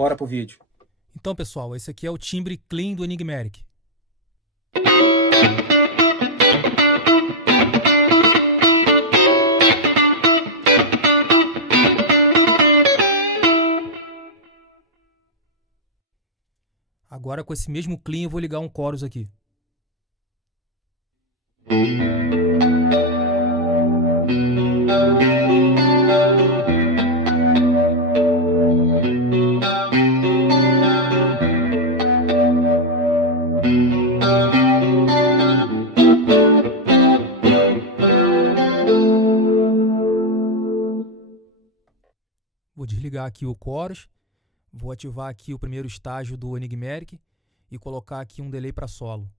Bora pro vídeo. Então, pessoal, esse aqui é o timbre clean do Enigmatic. Agora, com esse mesmo clean, eu vou ligar um chorus aqui. Vou desligar aqui o chorus, vou ativar aqui o primeiro estágio do Enigmatic e colocar aqui um delay para solo.